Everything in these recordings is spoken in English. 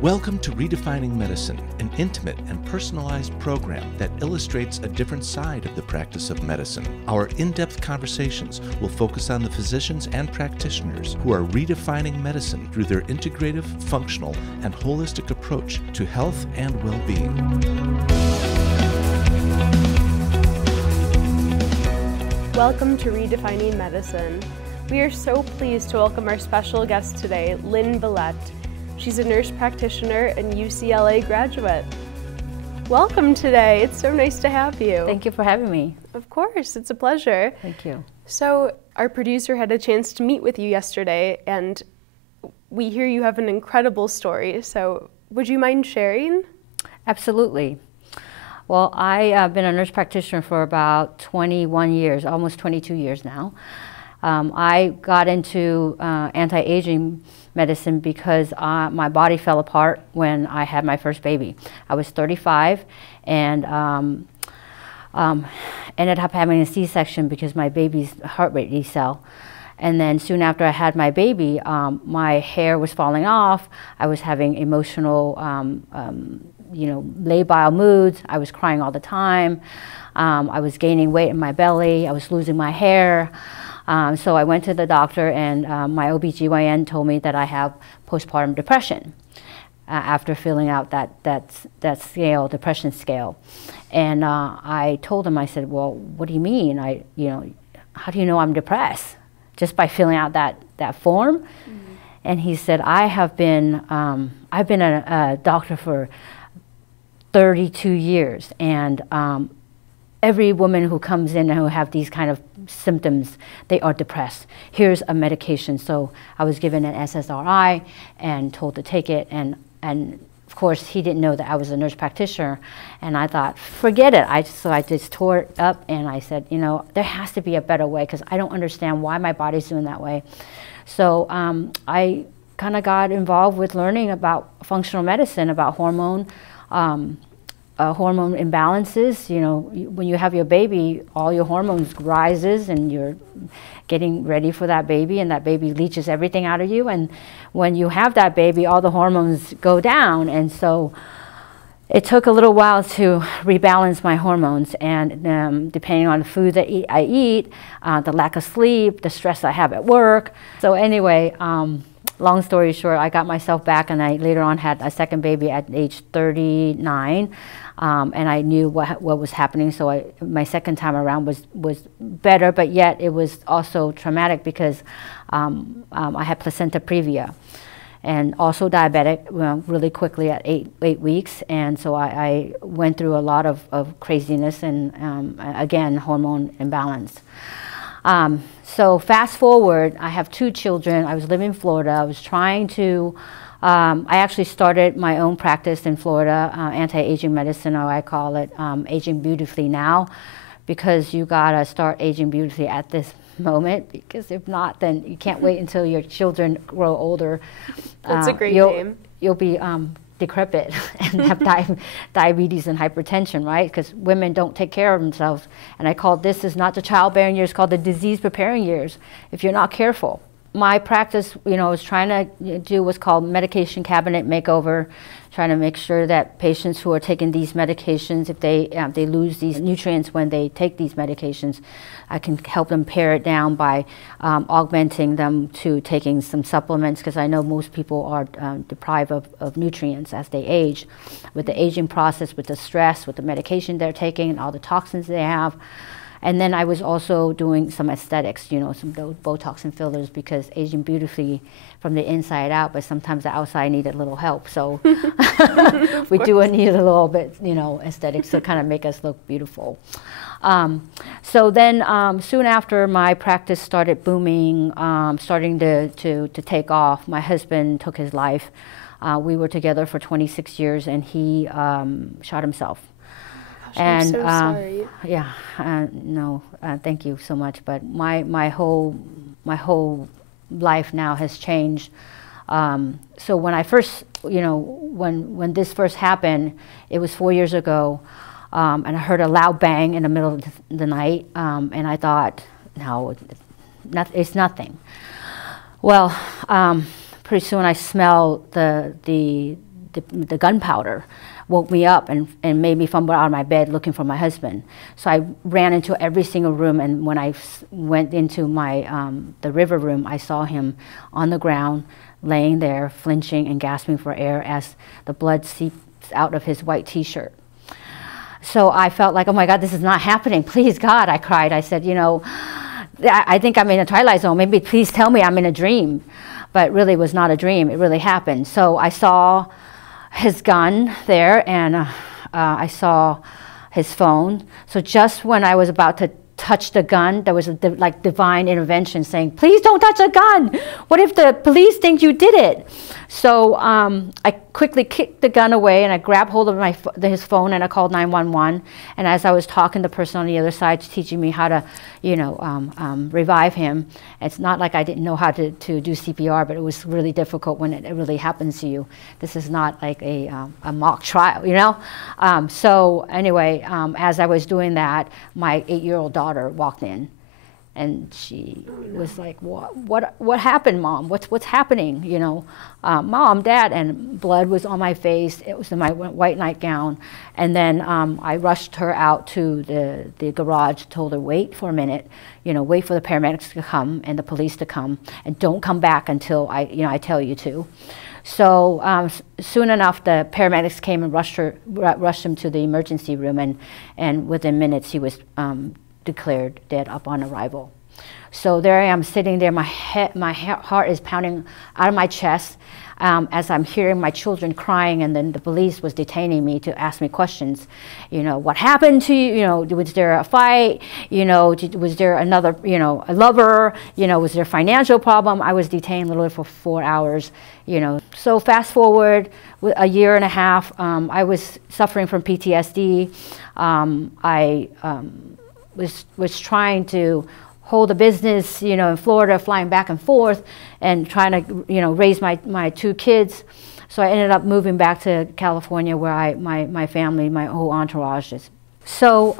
Welcome to Redefining Medicine, an intimate and personalized program that illustrates a different side of the practice of medicine. Our in-depth conversations will focus on the physicians and practitioners who are redefining medicine through their integrative, functional, and holistic approach to health and well-being. Welcome to Redefining Medicine. We are so pleased to welcome our special guest today, Lynn Billett. She's a nurse practitioner and UCLA graduate. Welcome today. It's so nice to have you. Thank you for having me. Of course, it's a pleasure. Thank you. So our producer had a chance to meet with you yesterday, and we hear you have an incredible story. So would you mind sharing? Absolutely. Well, I've been a nurse practitioner for about 21 years, almost 22 years now. I got into anti-aging medicine because my body fell apart when I had my first baby. I was 35 and ended up having a C-section because my baby's heart rate decel. And then soon after I had my baby, my hair was falling off. I was having emotional, labile moods. I was crying all the time. I was gaining weight in my belly. I was losing my hair. So I went to the doctor, and my OBGYN told me that I have postpartum depression after filling out that scale, depression scale. And I told him, I said, well, what do you mean? How do you know I'm depressed? Just by filling out that form? Mm-hmm. And he said, I've been a doctor for 32 years, and every woman who comes in and who have these kind of symptoms, they are depressed. Here's a medication. So I was given an SSRI and told to take it. And of course, he didn't know that I was a nurse practitioner. And I thought, forget it. So I just tore it up and I said, there has to be a better way because I don't understand why my body's doing that way. So I kind of got involved with learning about functional medicine, about hormone imbalances. When you have your baby, all your hormones rises and you're getting ready for that baby, and that baby leaches everything out of you. And when you have that baby, all the hormones go down. And so it took a little while to rebalance my hormones. And depending on the food that I eat, the lack of sleep, the stress I have at work. So anyway, long story short, I got myself back, and I later on had a second baby at age 39. And I knew what was happening, so my second time around was better, but yet it was also traumatic because I had placenta previa, and also diabetic really quickly at eight weeks, and so I went through a lot of craziness and again, hormone imbalance. So fast forward, I have 2 children. I was living in Florida. I was trying to I actually started my own practice in Florida, anti-aging medicine, or I call it aging beautifully now, because you gotta start aging beautifully at this moment, because if not, then you can't wait until your children grow older. That's a great name. You'll be decrepit and have diabetes and hypertension, right? Because women don't take care of themselves. And I call this is not the childbearing years, it's called the disease preparing years, if you're not careful. My practice, was trying to do what's called medication cabinet makeover, trying to make sure that patients who are taking these medications, if they lose these nutrients when they take these medications, I can help them pare it down by augmenting them to taking some supplements, because I know most people are deprived of nutrients as they age. With the aging process, with the stress, with the medication they're taking, and all the toxins they have. And then I was also doing some aesthetics, some Botox and fillers, because aging beautifully from the inside out, but sometimes the outside needed a little help. So we do need a little bit, aesthetics to kind of make us look beautiful. So then soon after my practice started booming, starting to take off, my husband took his life. We were together for 26 years, and he shot himself. I'm so sorry. Yeah, no, thank you so much. But my whole life now has changed. So when I first, when this first happened, it was 4 years ago, and I heard a loud bang in the middle of the night, and I thought, no, it's nothing. Well, pretty soon I smelled the gunpowder. Woke me up and made me fumble out of my bed looking for my husband. So I ran into every single room, and when I went into my the river room, I saw him on the ground, laying there, flinching and gasping for air as the blood seeps out of his white t-shirt. So I felt like, oh my God, this is not happening. Please, God, I cried. I said, you know, I think I'm in a twilight zone. Maybe please tell me I'm in a dream. But really it was not a dream. It really happened. So I saw his gun there, and I saw his phone. So just when I was about to touch the gun, there was a like divine intervention saying, please don't touch the gun. What if the police think you did it? So I quickly kicked the gun away, and I grabbed hold of his phone, and I called 911. And as I was talking, the person on the other side teaching me how to, you know, revive him. It's not like I didn't know how to do CPR, but it was really difficult when it really happens to you. This is not like a mock trial, you know? So anyway, as I was doing that, my 8-year-old daughter walked in, and she was like, what happened, Mom? What's happening? You know, Mom, Dad, and blood was on my face. It was in my white nightgown. And then I rushed her out to the garage, told her, wait for a minute, you know, wait for the paramedics to come and the police to come, and don't come back until I tell you to. So soon enough, the paramedics came and rushed him to the emergency room, and within minutes he was declared dead upon arrival. So there I am sitting there, my heart is pounding out of my chest as I'm hearing my children crying, and then the police was detaining me to ask me questions. You know, what happened to you? You know, was there a fight? You know, was there another, you know, a lover? You know, was there a financial problem? I was detained literally for 4 hours, you know. So fast forward a year and a half, I was suffering from PTSD. I was trying to hold a business, you know, in Florida, flying back and forth and trying to, you know, raise my 2 kids. So I ended up moving back to California, where my family, my whole entourage is. So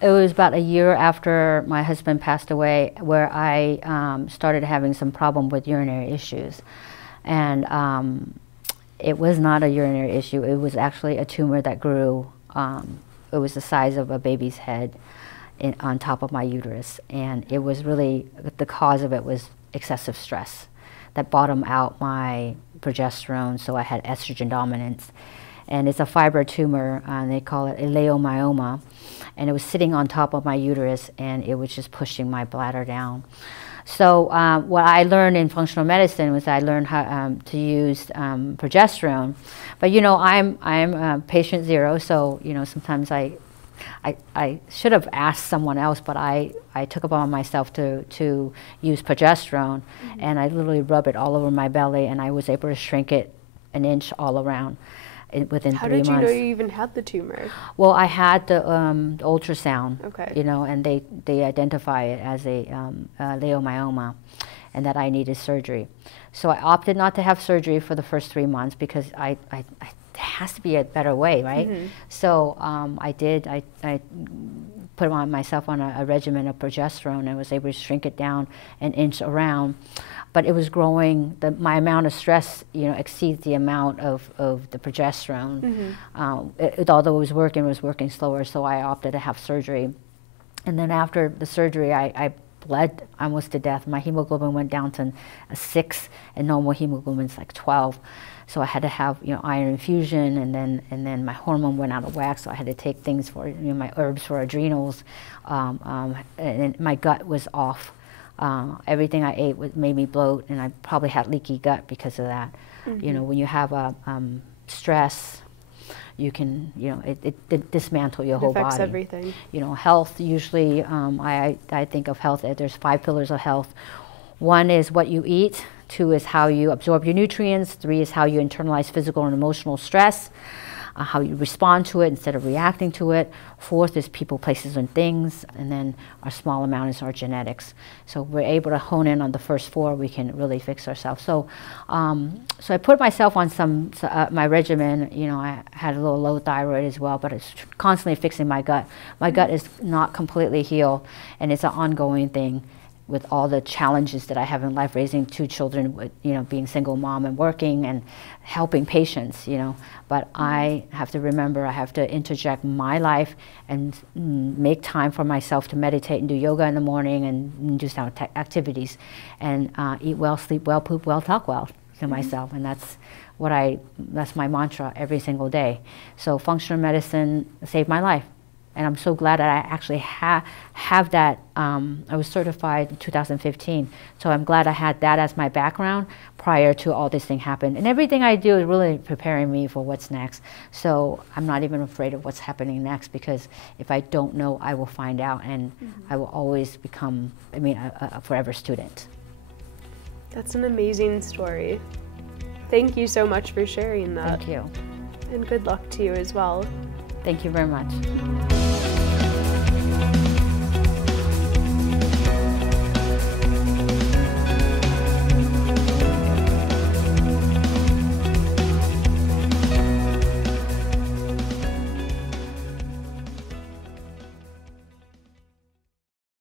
it was about a year after my husband passed away where I started having some problem with urinary issues. And it was not a urinary issue. It was actually a tumor that grew. It was the size of a baby's head on top of my uterus, and it was really, the cause of it was excessive stress that bottomed out my progesterone, so I had estrogen dominance. And it's a fibro tumor, and they call it a leiomyoma, and it was sitting on top of my uterus, and it was just pushing my bladder down. So what I learned in functional medicine was I learned how to use progesterone, but you know, I'm patient zero, so you know, sometimes I should have asked someone else, but I took upon myself to use progesterone, and I literally rub it all over my belly, and I was able to shrink it 1 inch all around within 3 months. How did you know you even had the tumor? Well, I had the ultrasound, okay, you know, and they identify it as a leiomyoma, and that I needed surgery. So I opted not to have surgery for the first 3 months because there has to be a better way, right? Mm-hmm. So I did. I put myself on a regimen of progesterone and was able to shrink it down 1 inch around. But it was growing. My amount of stress, you know, exceeds the amount of the progesterone. Mm-hmm. Although it was working slower. So I opted to have surgery. And then after the surgery, I bled almost to death. My hemoglobin went down to a 6, and normal hemoglobin is like 12. So I had to have, you know, iron infusion, and then my hormone went out of whack. So I had to take things for, you know, my herbs for adrenals, and my gut was off. Everything I ate made me bloat, and I probably had leaky gut because of that. Mm-hmm. You know, when you have stress, you can, you know, it dismantle your whole body. It affects everything. You know, health, usually, I think of health, there's 5 pillars of health. 1 is what you eat, 2 is how you absorb your nutrients, 3 is how you internalize physical and emotional stress, how you respond to it instead of reacting to it. 4th is people, places, and things, and then our small amount is our genetics. So we're able to hone in on the first 4, we can really fix ourselves. So, so I put myself on my regimen. You know, I had a little low thyroid as well, but it's constantly fixing my gut. My gut is not completely healed, and it's an ongoing thing. with all the challenges that I have in life, raising 2 children, with, you know, being single mom and working and helping patients, you know. But I have to remember, I have to interject my life and make time for myself to meditate and do yoga in the morning and do some activities, and eat well, sleep well, poop well, talk well to myself, and that's my mantra every single day. So functional medicine saved my life. And I'm so glad that I actually have that. I was certified in 2015, so I'm glad I had that as my background prior to all this thing happened. And everything I do is really preparing me for what's next. So I'm not even afraid of what's happening next, because if I don't know, I will find out, and I will always become, a forever student. That's an amazing story. Thank you so much for sharing that. Thank you. And good luck to you as well. Thank you very much.